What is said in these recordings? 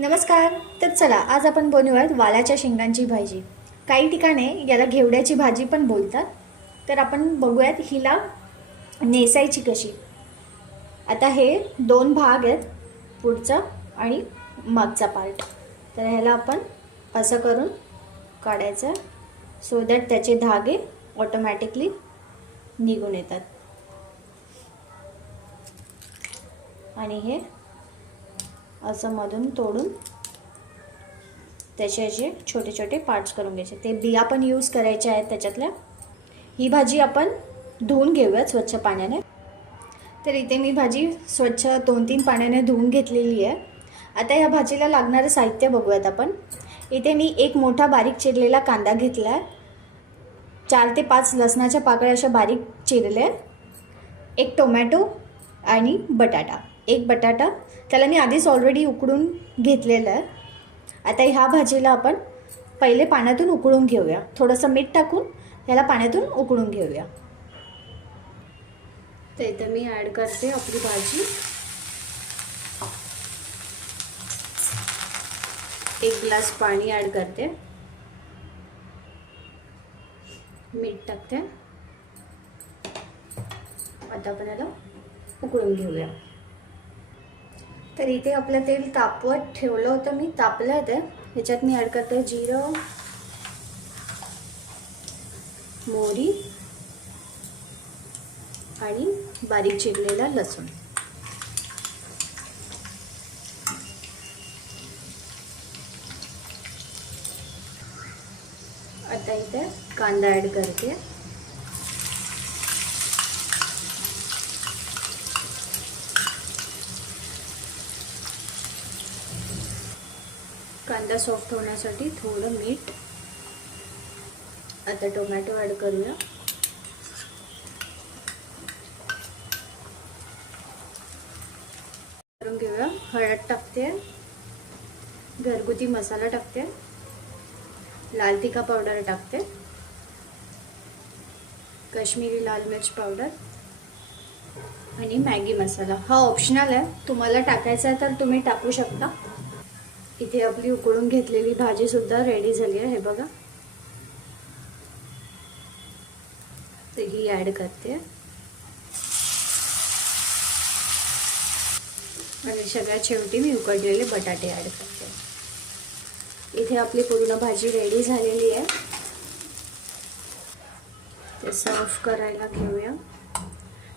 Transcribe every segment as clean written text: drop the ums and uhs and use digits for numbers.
नमस्कार. तर चला आज आपण बनवूयात वालाच्या शेंगांची भाजी. काही ठिकाणी याला घेवड्याची भाजी पण बोलतात. तर आपण बघूयात हिला नेसायची कशी. आता हे दोन भाग आहेत, पुढचा आणि मागचा पार्ट. तर ह्याला आपण असं करून काढायचं सो दॅट त्याचे धागे ऑटोमॅटिकली निघून येतात. आणि हे असं मधून तोडून त्याचे असे छोटे छोटे पार्ट्स करून घ्यायचे. ते बिया पण यूज करायच्या आहेत त्याच्यातल्या. ही भाजी आपण धुवून घेऊयात स्वच्छ पाण्याने. तर इथे मी भाजी स्वच्छ 2-3 पाण्याने धुवून घेतलेली आहे. आता ह्या भाजीला लागणारं साहित्य बघूयात आपण. इथे मी एक मोठा बारीक चिरलेला कांदा घेतला आहे, 4 ते 5 लसणाच्या पाकळ्या अशा बारीक चिरल्या, एक टोमॅटो आणि बटाटा. एक बटाटा त्याला मी आधीच ऑलरेडी उकडून घेतलेलं आहे. आता ह्या भाजीला आपण पहिले पाण्यातून उकळून घेऊया. थोडंसं मीठ टाकून ह्याला पाण्यातून उकळून घेऊया. तर इथं मी ॲड करते आपली भाजी. 1 ग्लास पाणी ॲड करते, मीठ टाकते. आता आपण याला उकळून घेऊया. तर इथे आपलं तेल तापवत ठेवलं होतं मी, तापलं आहे ते. ह्याच्यात मी ॲड करते जिरं, मोहरी आणि बारीक चिरलेला लसूण. आता इथे कांदा ॲड करते. कांदा सॉफ्ट होण्यासाठी थोडं मीठ. आता टोमॅटो ॲड करूया. करून घेऊया. हळद टाकते, घरगुती मसाला टाकते, लाल तिखट पावडर टाकते, काश्मीरी लाल मिर्च पावडर आणि मॅगी मसाला. हा ऑप्शनल आहे, तुम्हाला टाकायचा आहे तर तुम्ही टाकू शकता. इथे आपली उकळून घेतलेली भाजी सुद्धा रेडी झाली आहे, हे बघा. तर ही ॲड करते आणि सगळ्यात शेवटी मी उकडलेले बटाटे ॲड करते. इथे आपली पूर्ण भाजी रेडी झालेली आहे. ते सर्व करायला घेऊया.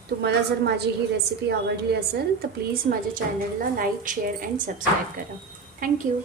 तुम्हाला जर माझी ही रेसिपी आवडली असेल तर प्लीज माझ्या चॅनलला लाईक, शेअर अँड सबस्क्राईब करा. थँक्यू.